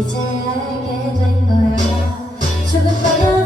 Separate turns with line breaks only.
이제 알게 된 거야. 조금 떠나